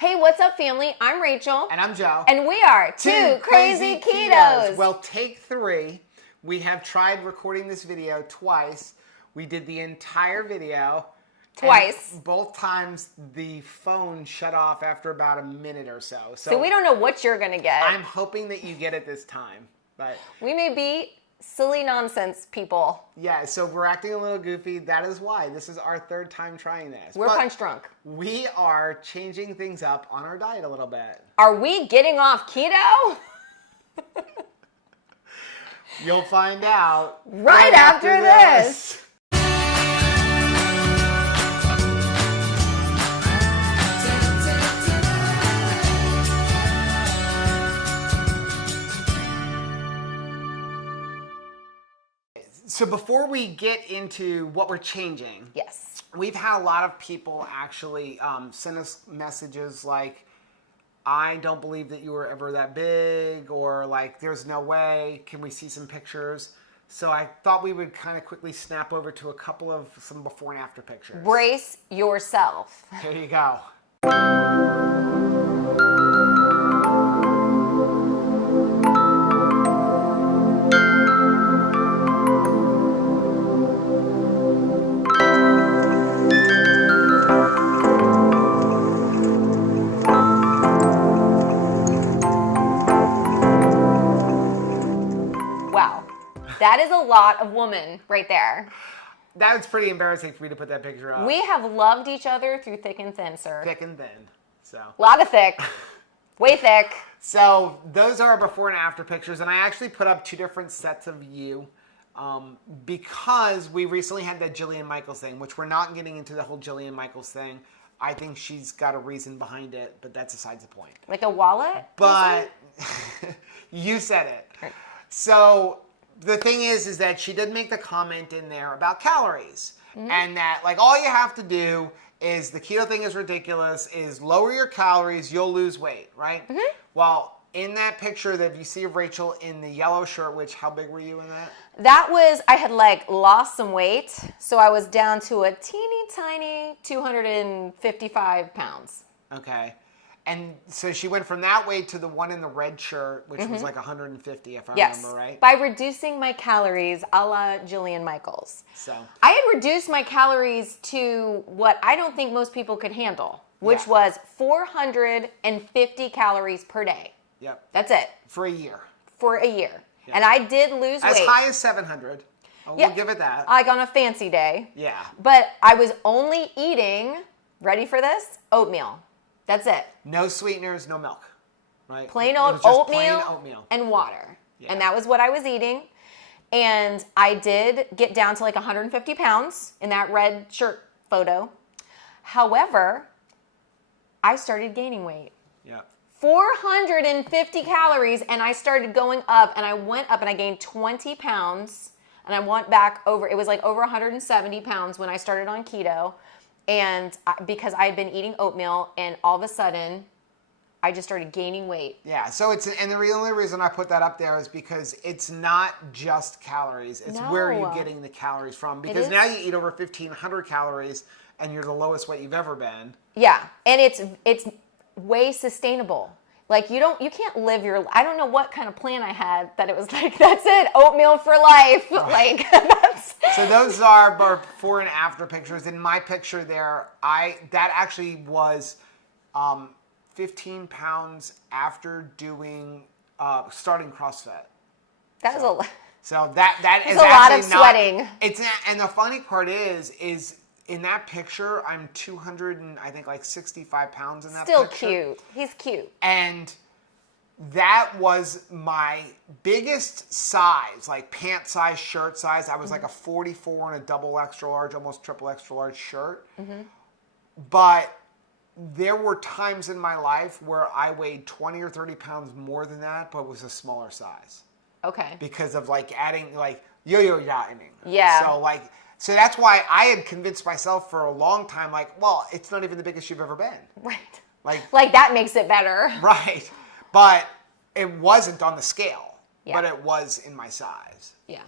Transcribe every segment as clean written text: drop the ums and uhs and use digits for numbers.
Hey, what's up, family? I'm Rachel. And I'm Joe. And we are Two Crazy Ketos. Well, take 3. We have tried recording this video twice. We did the entire video. Twice. Both times the phone shut off after about a minute or so. So we don't know what you're going to get. I'm hoping that you get it this time. But we may be silly nonsense people. Yeah, so we're acting a little goofy. That is why. This is our 3rd time trying this. We're punch drunk. We are changing things up on our diet a little bit. Are we getting off keto? You'll find out right after this. So before we get into what we're changing, yes, we've had a lot of people actually send us messages like, I don't believe that you were ever that big, or like, there's no way, can we see some pictures? So I thought we would kind of quickly snap over to a couple of some before and after pictures. Brace yourself. Here you go. That is a lot of woman right there. That was pretty embarrassing for me to put that picture up. We have loved each other through thick and thin, sir. Thick and thin. So. A lot of thick. Way thick. So those are our before and after pictures. And I actually put up 2 different sets of you because we recently had that Jillian Michaels thing, which we're not getting into the whole Jillian Michaels thing. I think she's got a reason behind it, but that's besides the point. Like a wallet? But you said it. Right. So the thing is that she did make the comment in there about calories, and that like all you have to do is, the keto thing is ridiculous, is lower your calories, you'll lose weight, right? Well, in that picture that you see of Rachel in the yellow shirt, which, how big were you in that? That was, I had like lost some weight, so I was down to a teeny tiny 255 pounds. Okay. And so she went from that weight to the one in the red shirt, which was like 150, if I remember right. By reducing my calories, a la Jillian Michaels. So I had reduced my calories to what I don't think most people could handle, which was 450 calories per day. Yep. That's it. For a year. For a year. Yep. And I did lose weight. As high as 700. Oh, we'll give it that. Like on a fancy day. Yeah. But I was only eating, ready for this? Oatmeal. That's it. No sweeteners, no milk, right? Plain oatmeal and water. Yeah. And that was what I was eating. And I did get down to like 150 pounds in that red shirt photo. However, I started gaining weight. Yeah. 450 calories, and I started going up, and I went up and I gained 20 pounds, and I went back over, it was like over 170 pounds when I started on keto. And because I had been eating oatmeal, and all of a sudden, I just started gaining weight. Yeah, so and the only reason I put that up there is because it's not just calories. It's where you're getting the calories from. Because now you eat over 1,500 calories, and you're the lowest weight you've ever been. Yeah, and it's way sustainable. Like you can't live your, I don't know what kind of plan I had that it was like, that's it, oatmeal for life. Right. Like that's. So those are our before and after pictures. In my picture there, that actually was 15 pounds after doing, starting CrossFit. That was a lot. So that is a lot of sweating. And the funny part is in that picture, I'm 200 and I think like 65 pounds in that picture. Still cute. He's cute. And that was my biggest size, like pant size, shirt size. I was like a 44 in a double extra large, almost triple extra large shirt. But there were times in my life where I weighed 20 or 30 pounds more than that, but was a smaller size. Okay. Because of like adding like yo-yo dieting. Yeah. So that's why I had convinced myself for a long time, like, well, it's not even the biggest you've ever been. Right. Like that makes it better. Right. But it wasn't on the scale. Yeah. But it was in my size. Yeah.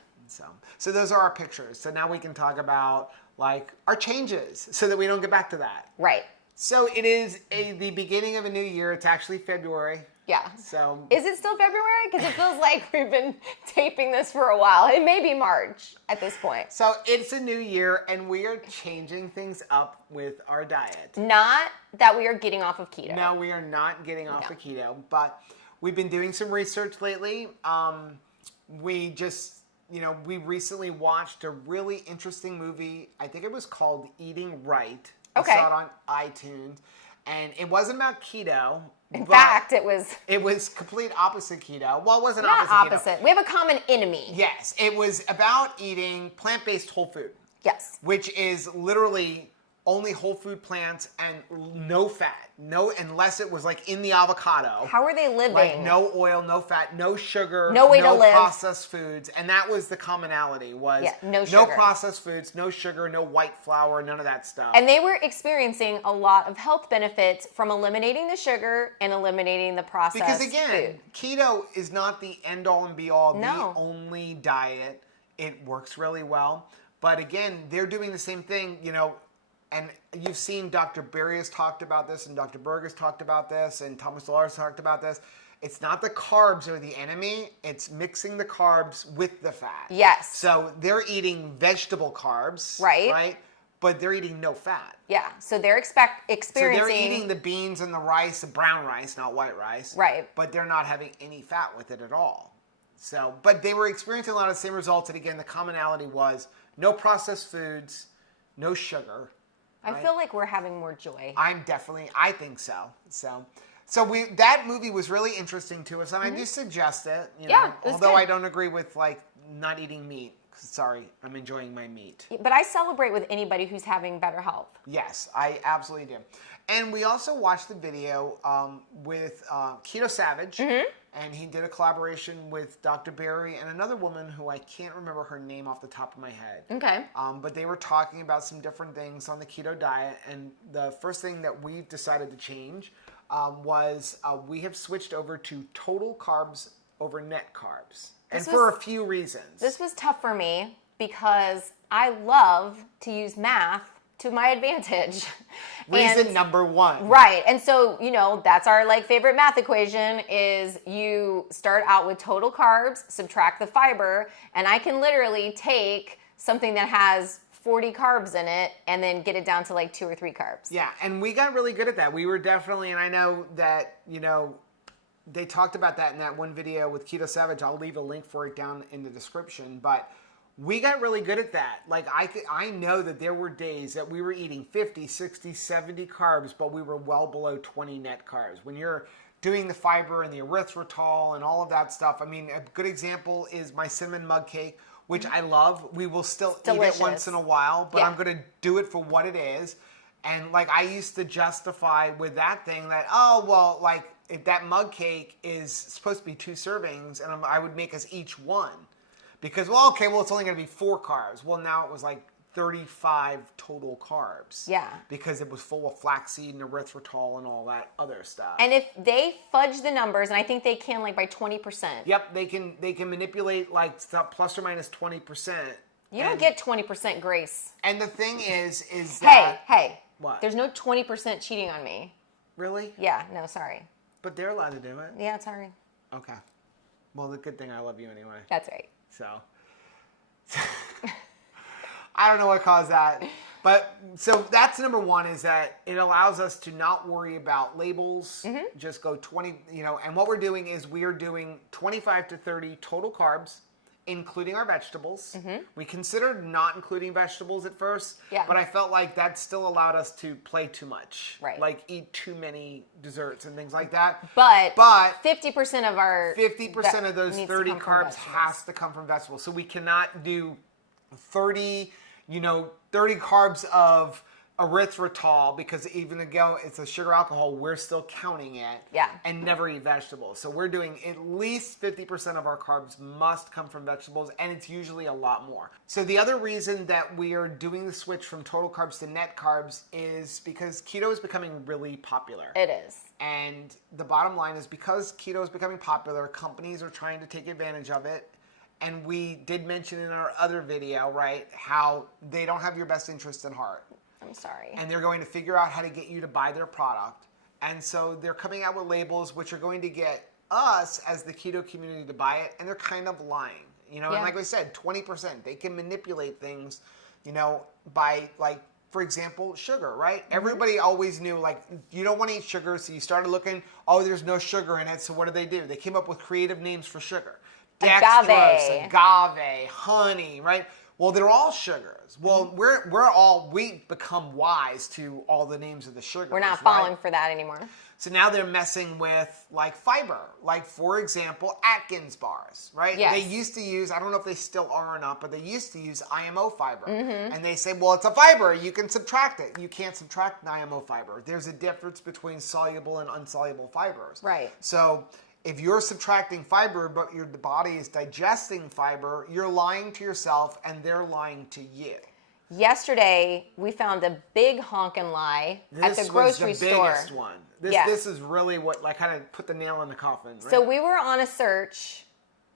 So those are our pictures. So now we can talk about like our changes so that we don't get back to that. Right. So it is the beginning of a new year. It's actually February. Yeah. So is it still February? Because it feels like we've been taping this for a while. It may be March at this point. So it's a new year, and we are changing things up with our diet. Not that we are getting off of keto. No, we are not getting off the keto, but we've been doing some research lately. We just, we recently watched a really interesting movie. I think it was called Eating Right. Okay. We saw it on iTunes, and it wasn't about keto. In fact, it was complete opposite keto. Well, it wasn't not opposite keto. We have a common enemy. Yes, it was about eating plant-based whole food. Yes. Which is literally only whole food plants and no fat. Unless it was like in the avocado. How are they living? Like no oil, no fat, no sugar, no way to live. Processed foods. And that was the commonality was no sugar. No processed foods, no sugar, no white flour, none of that stuff. And they were experiencing a lot of health benefits from eliminating the sugar and eliminating the processed because again, food. Keto is not the end all and be all, No. the only diet. It works really well. But again, they're doing the same thing, and you've seen Dr. Berry has talked about this, and Dr. Berg has talked about this, and Thomas Lars talked about this. It's not the carbs are the enemy. It's mixing the carbs with the fat. Yes. So they're eating vegetable carbs. Right. Right? But they're eating no fat. Yeah. So they're experiencing. So they're eating the beans and the rice, the brown rice, not white rice. Right. But they're not having any fat with it at all. So, but they were experiencing a lot of the same results. And again, the commonality was no processed foods, no sugar. I feel like we're having more joy. I think so. So that movie was really interesting to us, and I do suggest it. Although I don't agree with like not eating meat. Sorry, I'm enjoying my meat. But I celebrate with anybody who's having better health. Yes, I absolutely do. And we also watched the video with Keto Savage. And he did a collaboration with Dr. Berry and another woman who I can't remember her name off the top of my head. Okay. But they were talking about some different things on the keto diet. And the first thing that we've decided to change was we have switched over to total carbs over net carbs. And for a few reasons. This was tough for me because I love to use math to my advantage. Reason number one. Right. And so, that's our favorite math equation is you start out with total carbs, subtract the fiber, and I can literally take something that has 40 carbs in it and then get it down to 2 or 3 carbs. Yeah, and we got really good at that. We were definitely, and I know that, they talked about that in that one video with Keto Savage. I'll leave a link for it down in the description, but we got really good at that. I know that there were days that we were eating 50, 60, 70 carbs, but we were well below 20 net carbs. When you're doing the fiber and the erythritol and all of that stuff, I mean, a good example is my cinnamon mug cake, which I love. We will still eat it once in a while, but I'm going to do it for what it is. And I used to justify with that thing that, if that mug cake is supposed to be 2 servings, and I would make us each one. Because, it's only going to be 4 carbs. Well, now it was 35 total carbs. Yeah. Because it was full of flaxseed and erythritol and all that other stuff. And if they fudge the numbers, and I think they can by 20%. Yep, they can manipulate plus or minus 20%. You don't get 20% grace. And the thing is that... Hey. What? There's no 20% cheating on me. Really? Yeah, no, sorry. But they're allowed to do it. Yeah, sorry. Okay. Well, the good thing I love you anyway. That's right. So, I don't know what caused that. But, so that's number one is that it allows us to not worry about labels. Just go 20, and what we're doing is we are doing 25 to 30 total carbs, including our vegetables. We considered not including vegetables at first, but I felt like that still allowed us to play too much. Right. Eat too many desserts and things like that. But 50% of our... 50% of those 30 carbs has to come from vegetables. So we cannot do 30 carbs of erythritol, because even though it's a sugar alcohol, we're still counting it. Yeah. And never eat vegetables. So we're doing at least 50% of our carbs must come from vegetables, and it's usually a lot more. So the other reason that we are doing the switch from total carbs to net carbs is because keto is becoming really popular. It is. And the bottom line is because keto is becoming popular, companies are trying to take advantage of it. And we did mention in our other video, right, how they don't have your best interest at heart. I'm sorry. And they're going to figure out how to get you to buy their product. And so they're coming out with labels which are going to get us as the keto community to buy it, and they're kind of lying. You know, and like I said, 20%. They can manipulate things, you know, by like, for example, sugar, right? Everybody always knew, like, you don't want to eat sugar, so you started looking, oh, there's no sugar in it, so what do? They came up with creative names for sugar. Dextrose, agave, honey, right? Well, they're all sugars. Well, we become wise to all the names of the sugars. We're not falling for that anymore. So now they're messing with like fiber, like for example, Atkins bars, right? Yes. They used to use, I don't know if they still are or not, but they used to use IMO fiber. And they say, well, it's a fiber, you can subtract it. You can't subtract an IMO fiber. There's a difference between soluble and insoluble fibers. Right. So if you're subtracting fiber, but the body is digesting fiber, you're lying to yourself and they're lying to you. Yesterday, we found a big honkin' lie at the grocery store. This was the biggest one. This is really what like kind of put the nail in the coffin. Right? So we were on a search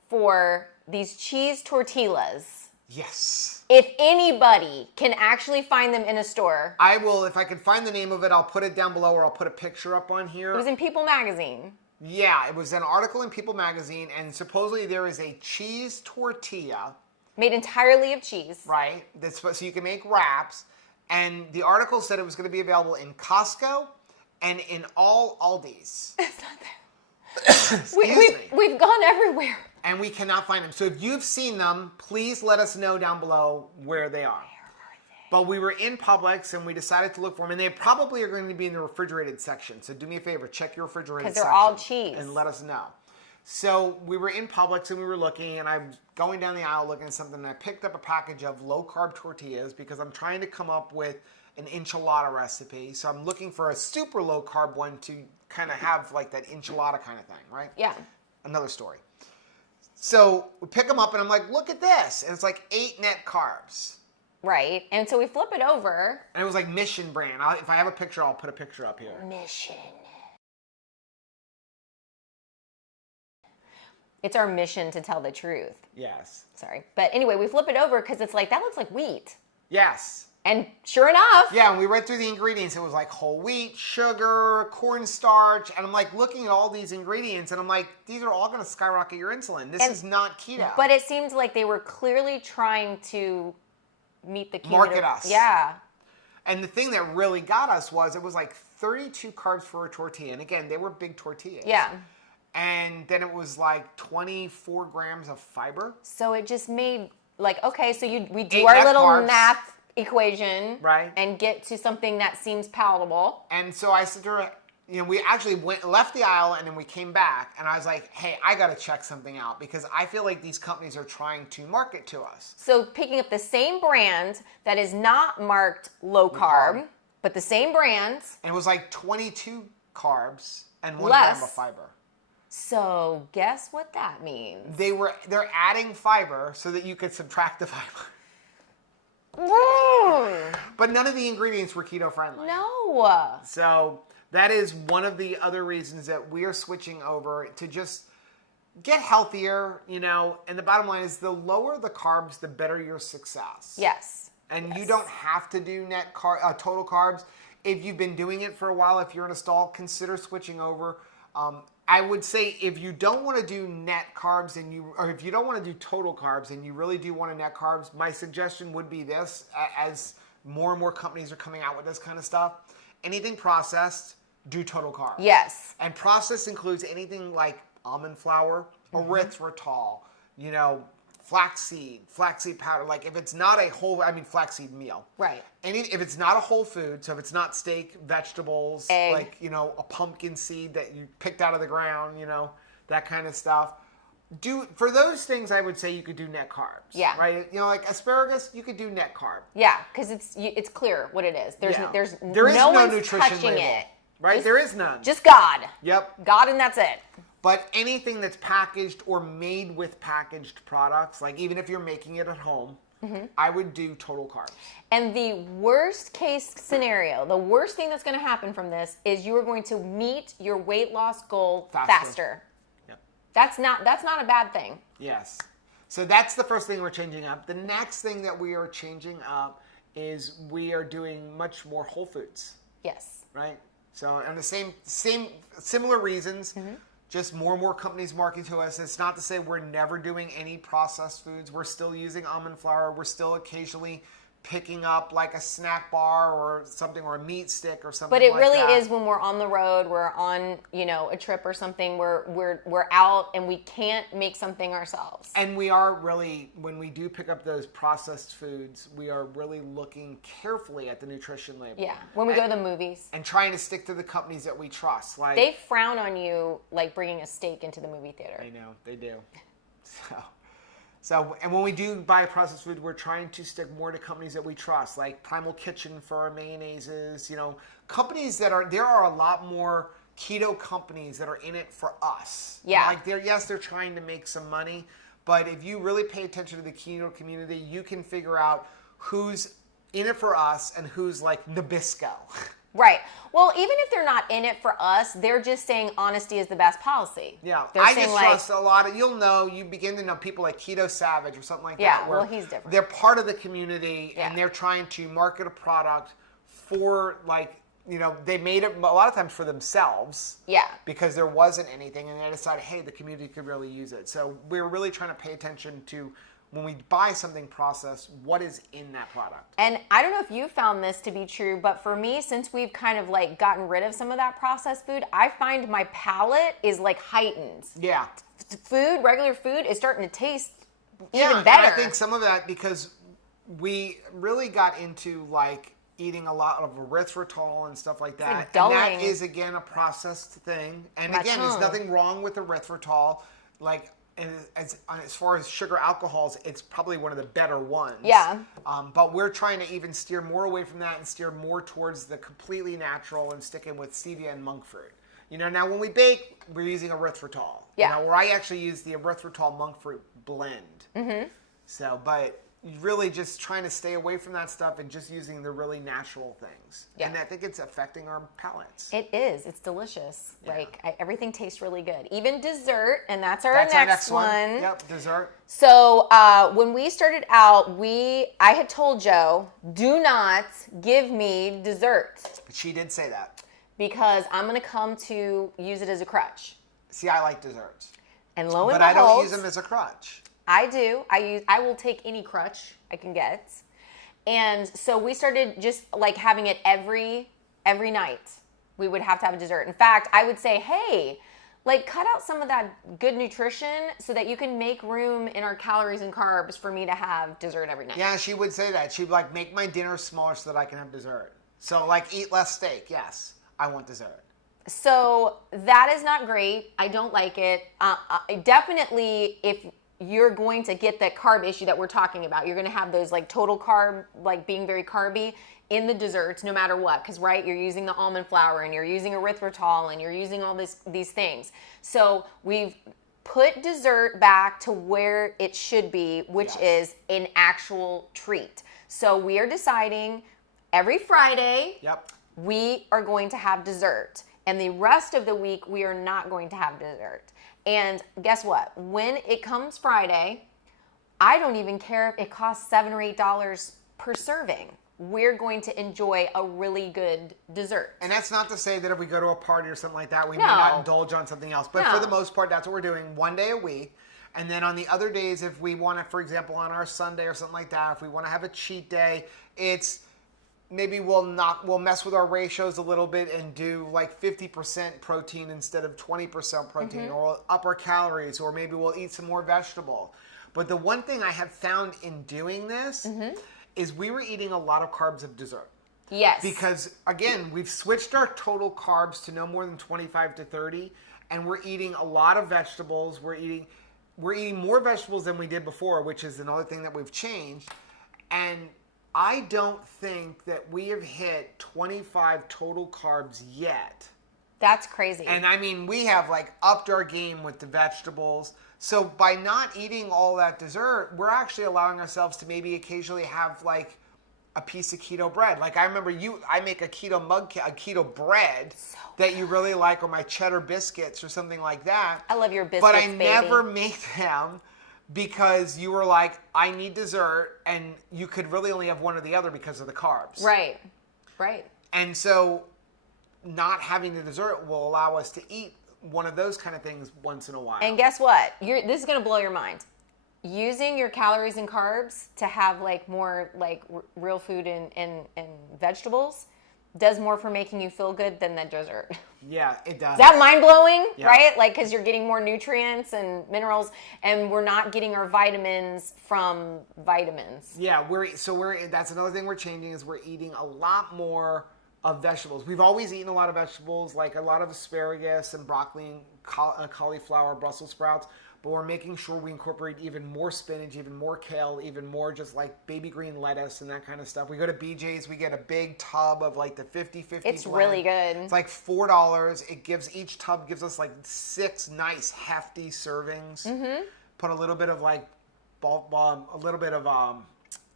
for these cheese tortillas. Yes. If anybody can actually find them in a store. I will, if I can find the name of it, I'll put it down below or I'll put a picture up on here. It was in People magazine. Yeah, it was an article in People magazine, and supposedly there is a cheese tortilla. Made entirely of cheese. Right. So you can make wraps. And the article said it was going to be available in Costco and in all Aldi's. It's not there. We've gone everywhere. And we cannot find them. So if you've seen them, please let us know down below where they are. But we were in Publix and we decided to look for them. And they probably are going to be in the refrigerated section. So do me a favor, check your refrigerated section. Because they're all cheese. And let us know. So we were in Publix and we were looking, and I'm going down the aisle looking at something, and I picked up a package of low-carb tortillas because I'm trying to come up with an enchilada recipe. So I'm looking for a super low-carb one to kind of have like that enchilada kind of thing, right? Yeah. Another story. So we pick them up, and I'm like, look at this. And it's like 8 net carbs. Right. And so we flip it over. And it was like Mission brand. If I have a picture, I'll put a picture up here. Mission. It's our mission to tell the truth. Yes. Sorry. But anyway, we flip it over because it's like, that looks like wheat. Yes. And sure enough. Yeah, and we read through the ingredients. It was like whole wheat, sugar, cornstarch. And I'm like looking at all these ingredients and I'm like, these are all going to skyrocket your insulin. This is not keto. But it seems like they were clearly trying to meet the keto. Market us. Yeah. And the thing that really got us was it was like 32 carbs for a tortilla. And again, they were big tortillas. Yeah. And then it was like 24 grams of fiber. So it just made like, okay, so we do 8 our net little carbs. math equation. Right. And get to something that seems palatable. And so I said to her, you know, we actually left the aisle and then we came back and I was like, hey, I got to check something out because I feel like these companies are trying to market to us. So picking up the same brand that is not marked low carb, but the same brand. And it was like 22 carbs and 1 less. gram of fiber. So guess what that means? They're adding fiber so that you could subtract the fiber. But none of the ingredients were keto friendly. No. So that is one of the other reasons that we are switching over to just get healthier, you know, and the bottom line is the lower the carbs, the better your success. Yes. And you don't have to do total carbs. If you've been doing it for a while, if you're in a stall, consider switching over. I would say if you don't want to do net carbs or if you don't want to do total carbs and you really do want to net carbs, my suggestion would be this, as more and more companies are coming out with this kind of stuff. Anything processed, do total carbs. Yes. And processed includes anything like almond flour, erythritol, you know, flaxseed powder. Like if it's not a flaxseed meal. Right. If it's not a whole food, so if it's not steak, vegetables, egg. like, you know, a pumpkin seed that you picked out of the ground, you know, that kind of stuff. For those things, I would say you could do net carbs. Yeah. Right? You know, like asparagus, you could do net carb. Yeah, because it's clear what it is. There is no one's nutrition touching label, it. Right? There is none. Just God. Yep. God, and that's it. But anything that's packaged or made with packaged products, like even if you're making it at home, I would do total carbs. And the worst case scenario, the worst thing that's going to happen from this is you are going to meet your weight loss goal faster. Yep. That's not a bad thing. Yes. So that's the first thing we're changing up. The next thing that we are changing up is we are doing much more whole foods, Yes. right? So, and the similar reasons, just more and more companies marketing to us. It's not to say we're never doing any processed foods. We're still using almond flour. We're still occasionally picking up like a snack bar or something, or a meat stick or something. But it like really that. is when we're on the road, we're on, a trip or something, we're out and we can't make something ourselves. And we are really, when we do pick up those processed foods, we are really looking carefully at the nutrition label. Yeah. When we go to the movies. And trying to stick to the companies that we trust. Like, They frown on you like bringing a steak into the movie theater. I know, they do. So, and when we do buy processed food, we're trying to stick more to companies that we trust, like Primal Kitchen for our mayonnaises, companies there are a lot more keto companies that are in it for us. Yeah. Like they're trying to make some money, but if you really pay attention to the keto community, you can figure out who's in it for us and who's like Nabisco. Right. Well, even if they're not in it for us, they're just saying honesty is the best policy. Yeah. They're I saying just trust a lot of, you begin to know people like Keto Savage or something like that. Yeah, Where well, he's different. They're part of the community Yeah. and they're trying to market a product for they made it a lot of times for themselves. Yeah. Because there wasn't anything and they decided, hey, the community could really use it. So we're really trying to pay attention to when we buy something processed, what is in that product. And I don't know if you found this to be true, but for me, since we've kind of like gotten rid of some of that processed food, I find my palate is like heightened. Yeah. Regular food is starting to taste Yeah, even better. and I think some of that because we really got into like eating a lot of erythritol and stuff like that. like And dulling. that is again a processed thing. And My again, there's tongue. nothing wrong with erythritol. Like and as far as sugar alcohols, it's probably one of the better ones. Yeah. But we're trying to even steer more away from that and steer more towards the completely natural and sticking with stevia and monk fruit. Now when we bake, we're using erythritol. Yeah. Where I actually use the erythritol monk fruit blend. Mm-hmm. So, but really just trying to stay away from that stuff and just using the really natural things. Yeah. And I think it's affecting our palates. It is. It's delicious. Yeah. Like everything tastes really good. Even dessert, and that's our That's next our next one. Yep, dessert. So when we started out, I had told Joe, do not give me dessert But she did say that. because I'm going to come to use it as a crutch. See, I like desserts. And lo and But I don't behold, use them as a crutch. I do. I will take any crutch I can get. And so we started just like having it every night. We would have to have a dessert. In fact, I would say, hey, like cut out some of that good nutrition so that you can make room in our calories and carbs for me to have dessert every night. Yeah, she would say that. She'd like make my dinner smaller so that I can have dessert. So like eat less steak. Yes, I want dessert. So that is not great. I don't like it. Definitely, if you're going to get that carb issue that we're talking about, you're going to have those like total carb, like being very carby in the desserts, no matter what. Because you're using the almond flour and you're using erythritol and you're using all these things. So we've put dessert back to where it should be, which is an actual treat. So we are deciding every Friday. Yep. We are going to have dessert. And the rest of the week, we are not going to have dessert. And guess what? When it comes Friday, I don't even care if it costs $7 or $8 per serving. We're going to enjoy a really good dessert. And that's not to say that if we go to a party or something like that, we may No. not indulge on something else. But No. for the most part, that's what we're doing one day a week. And then on the other days, if we want to, for example, on our Sunday or something like that, if we want to have a cheat day, it's maybe we'll mess with our ratios a little bit and do like 50% protein instead of 20% protein, or up our calories, or maybe we'll eat some more vegetable. But the one thing I have found in doing this is we were eating a lot of carbs of dessert. Yes. Because again, we've switched our total carbs to no more than 25 to 30, and we're eating a lot of vegetables. We're eating more vegetables than we did before, which is another thing that we've changed. And I don't think that we have hit 25 total carbs yet. That's crazy. And I mean, we have like upped our game with the vegetables. So by not eating all that dessert, we're actually allowing ourselves to maybe occasionally have like a piece of keto bread. Like I remember I make a keto bread that you really like, or my cheddar biscuits or something like that. I love your biscuits, But I baby. never make them because you were like, I need dessert, and you could really only have one or the other because of the carbs. Right. And so not having the dessert will allow us to eat one of those kind of things once in a while. And guess what? This is going to blow your mind. Using your calories and carbs to have like more like real food and vegetables does more for making you feel good than the dessert. Yeah, it does. Is that mind-blowing, Yeah. right? Like, because you're getting more nutrients and minerals, and we're not getting our vitamins from vitamins. Yeah, that's another thing we're changing is we're eating a lot more of vegetables. We've always eaten a lot of vegetables, like a lot of asparagus and broccoli and cauliflower, Brussels sprouts, but we're making sure we incorporate even more spinach, even more kale, even more just like baby green lettuce and that kind of stuff. We go to BJ's, we get a big tub of like the 50-50 It's blend. really good. It's like $4. Each tub gives us like 6 nice hefty servings. Mm-hmm. Put a little bit of like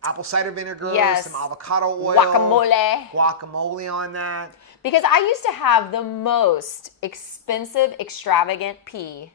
apple cider vinegar, Yes. some avocado oil, guacamole on that. Because I used to have the most expensive, extravagant pea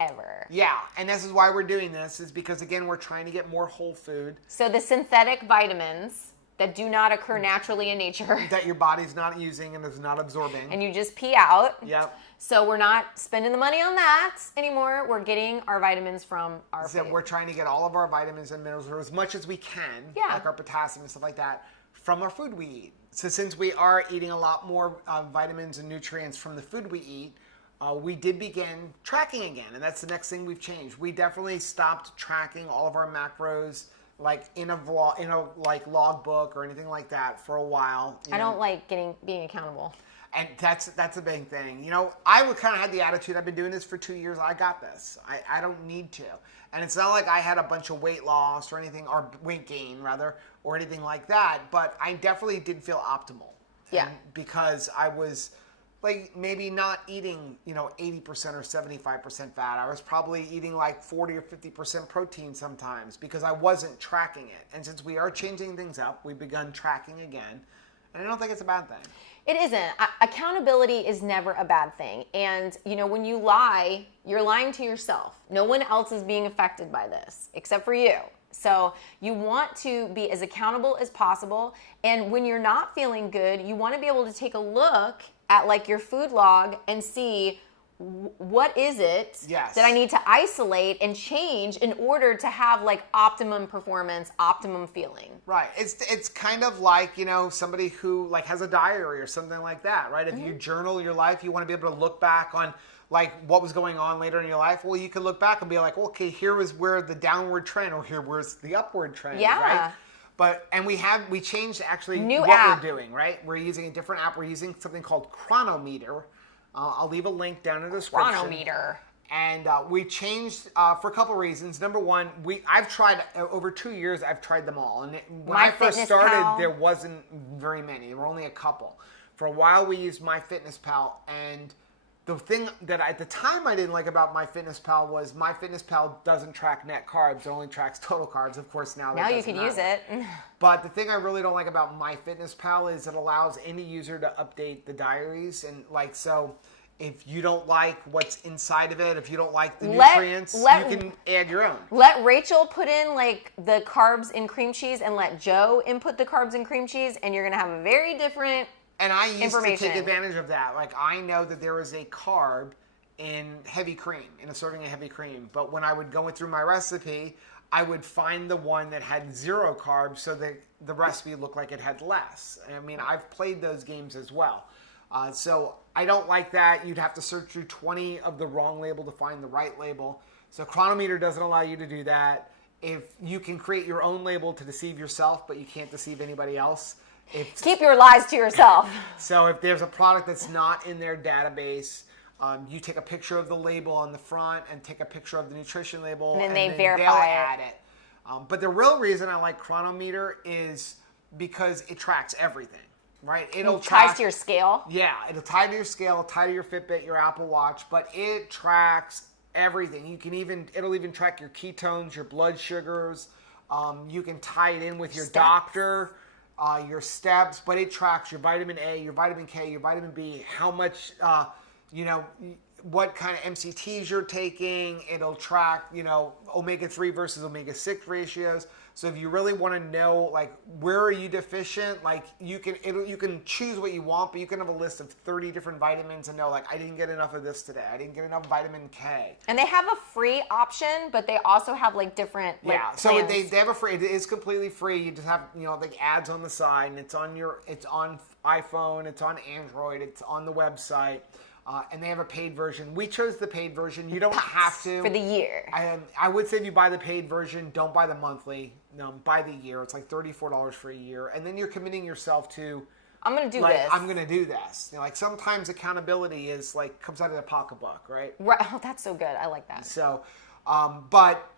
ever. Yeah, and this is why we're doing this, is because again we're trying to get more whole food So the synthetic vitamins that do not occur naturally in nature, that your body's not using and is not absorbing. and you just pee out. Yep. So we're not spending the money on that anymore. We're getting our vitamins from our So food. we're trying to get all of our vitamins and minerals, or as much as we can, Yeah. like our potassium and stuff like that, from our food we eat. So since we are eating a lot more vitamins and nutrients from the food we eat, we did begin tracking again, and that's the next thing we've changed. We definitely stopped tracking all of our macros, like in a like logbook or anything like that, for a while. I don't like being accountable. And that's a big thing. You know, I would kind of had the attitude, I've been doing this for 2 years, I got this. I don't need to. And it's not like I had a bunch of weight loss or anything, or weight gain rather, or anything like that, but I definitely did feel optimal. Yeah. And because I was like maybe not eating, 80% or 75% fat. I was probably eating like 40 or 50% protein sometimes because I wasn't tracking it. And since we are changing things up, we've begun tracking again. And I don't think it's a bad thing. It isn't. Accountability is never a bad thing. And, when you lie, you're lying to yourself. No one else is being affected by this except for you. So you want to be as accountable as possible. And when you're not feeling good, you want to be able to take a look at like your food log and see what is it Yes. that I need to isolate and change in order to have like optimum performance, optimum feeling. Right. It's kind of like, somebody who like has a diary or something like that, right? If you journal your life, you want to be able to look back on like what was going on later in your life. Well, you can look back and be like, okay, here was where the downward trend, or here was the upward trend, Yeah. right? And we changed actually New what app. we're doing, right? We're using a different app. We're using something called Cronometer. I'll leave a link down in the description. Cronometer. And we changed for a couple reasons. Number one, I've tried over 2 years. I've tried them all, and when I first started, MyFitnessPal. there wasn't very many. There were only a couple. For a while, we used MyFitnessPal, and the thing that at the time I didn't like about MyFitnessPal was MyFitnessPal doesn't track net carbs; it only tracks total carbs. Of course, now Now you could use it. But the thing I really don't like about MyFitnessPal is it allows any user to update the diaries, and like so. If you don't like what's inside of it, if you don't like the nutrients, you can add your own. Let Rachel put in like the carbs in cream cheese, and let Joe input the carbs in cream cheese, and you're gonna have a very different And I used to information. take advantage of that. Like I know that there is a carb in heavy cream, in a serving of heavy cream. But when I would go through my recipe, I would find the one that had 0 carbs, so that the recipe looked like it had less. I mean, I've played those games as well. So I don't like that. You'd have to search through 20 of the wrong label to find the right label. So Cronometer doesn't allow you to do that. If you can create your own label to deceive yourself, but you can't deceive anybody else. Keep your lies to yourself. So if there's a product that's not in their database, you take a picture of the label on the front and take a picture of the nutrition label, And then they they'll verify it. add it. But the real reason I like Cronometer is because it tracks everything. Right, It ties to your scale. Yeah, it'll tie to your scale, tie to your Fitbit, your Apple Watch, but it tracks everything. It'll even track your ketones, your blood sugars. You can tie it in with your doctor, your steps, but it tracks your vitamin A, your vitamin K, your vitamin B, how much you know, what kind of MCTs you're taking. It'll track, you know, omega-3 versus omega-6 ratios. So if you really want to know, like, where are you deficient, like, you can choose what you want, but you can have a list of 30 different vitamins and know, like, I didn't get enough of this today. I didn't get enough vitamin K. And they have a free option, but they also have, like, different, like, yeah. So plans. they have a free. It is completely free. You just have, you know, like, ads on the side, and it's on iPhone, it's on Android, it's on the website. And they have a paid version. We chose the paid version. You don't have to. For the year. I would say if you buy the paid version, don't buy the monthly. No, buy the year. It's like $34 for a year. And then you're committing yourself to, I'm going to do like, this. I'm going to do this. You know, like, sometimes accountability is like, comes out of the pocketbook, right? Right. Oh, that's so good. I like that. So, but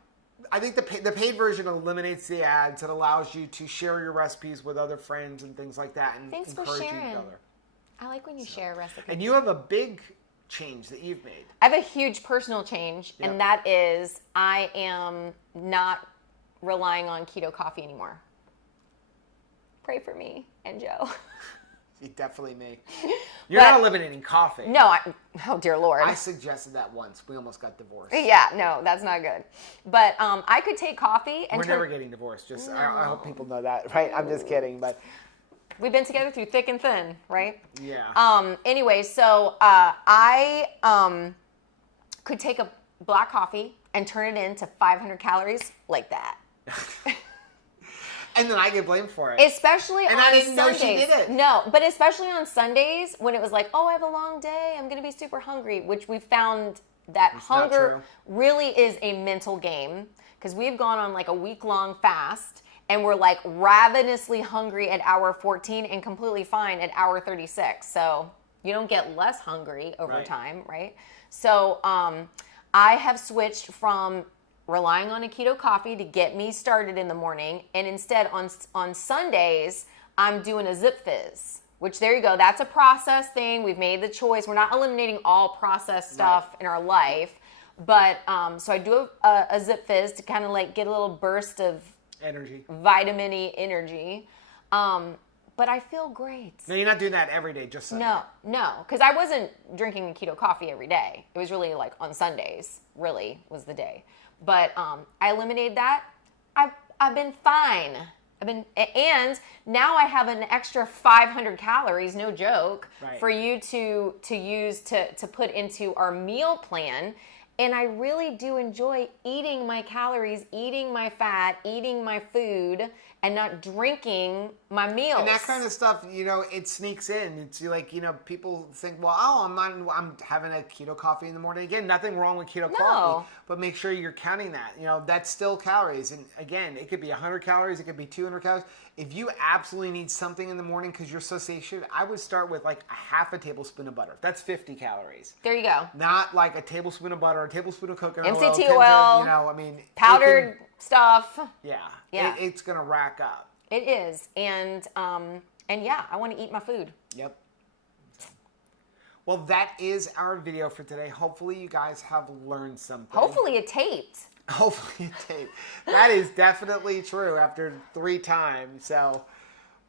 I think the paid version eliminates the ads. It allows you to share your recipes with other friends and things like that, and Thanks for encourage each sharing. other. I like when you share recipes. And you have a big change that you've made. I have a huge personal change, Yep. and that is I am not relying on keto coffee anymore. Pray for me and Joe. Definitely me. You're not eliminating coffee. No, oh dear Lord. I suggested that once. We almost got divorced. Yeah, no, that's not good. But I could take coffee and We're never getting divorced. Just I hope people know that, right? I'm just kidding, but we've been together through thick and thin, right? yeah. Anyway, so I could take a black coffee and turn it into 500 calories like that. And then I get blamed for it. Especially on I didn't know Sundays. she did it. No, but especially on Sundays when it was like, oh, I have a long day. I'm going to be super hungry, which we found that It's not hunger true. really is a mental game because we've gone on like a week-long fast and we're like ravenously hungry at hour 14 and completely fine at hour 36. So you don't get less hungry over Right. time, right? So I have switched from relying on a keto coffee to get me started in the morning, and instead on Sundays I'm doing a Zip Fizz, which there you go, that's a processed thing. We've made the choice. We're not eliminating all processed stuff in our life, but so I do a Zip Fizz to kind of like get a little burst of Energy. vitamin-y energy, but I feel great. No, you're not doing that every day, just Sunday. No, because I wasn't drinking keto coffee every day. It was really like on Sundays, really was the day. But I eliminated that. I've been fine. And now I have an extra 500 calories, no joke, Right. for you to use to put into our meal plan. And I really do enjoy eating my calories, eating my fat, eating my food, and not drinking my meals. And that kind of stuff, you know, it sneaks in. It's like, you know, people think, well, oh, I'm having a keto coffee in the morning. Again, nothing wrong with keto coffee, but make sure you're counting that. You know, that's still calories. And again, it could be 100 calories, it could be 200 calories. If you absolutely need something in the morning because you're so satiated, I would start with like a half a tablespoon of butter. That's 50 calories. There you go. Not like a tablespoon of butter, a tablespoon of coconut MCT oil. oil, You know, I mean. powdered stuff. Yeah. Yeah. It's going to rack up. It is, and yeah, I want to eat my food. Yep. Well, that is our video for today. Hopefully you guys have learned something. Hopefully it taped. Hopefully it did. That is definitely true after 3 times. So,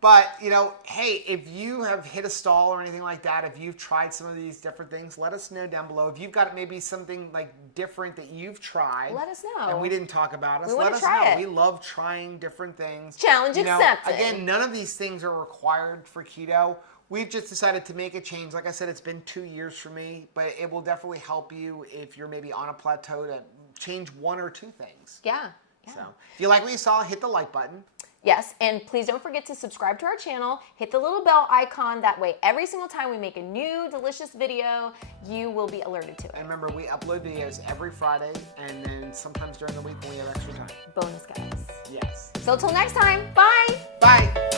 but, you know, hey, if you have hit a stall or anything like that, if you've tried some of these different things, let us know down below. If you've got maybe something like different that you've tried. Let us know. And we didn't talk about us. We let wanna us try know. it. We love trying different things. Challenge You know, accepted. Again, none of these things are required for keto. We've just decided to make a change. Like I said, it's been 2 years for me, but it will definitely help you if you're maybe on a plateau to change 1 or 2 things. Yeah. So if you like what you saw, hit the like button. Yes, and please don't forget to subscribe to our channel. Hit the little bell icon. That way, every single time we make a new delicious video, you will be alerted to it. And remember, we upload videos every Friday, and then sometimes during the week when we have extra time. Bonus, guys. Yes. So till next time, bye. Bye.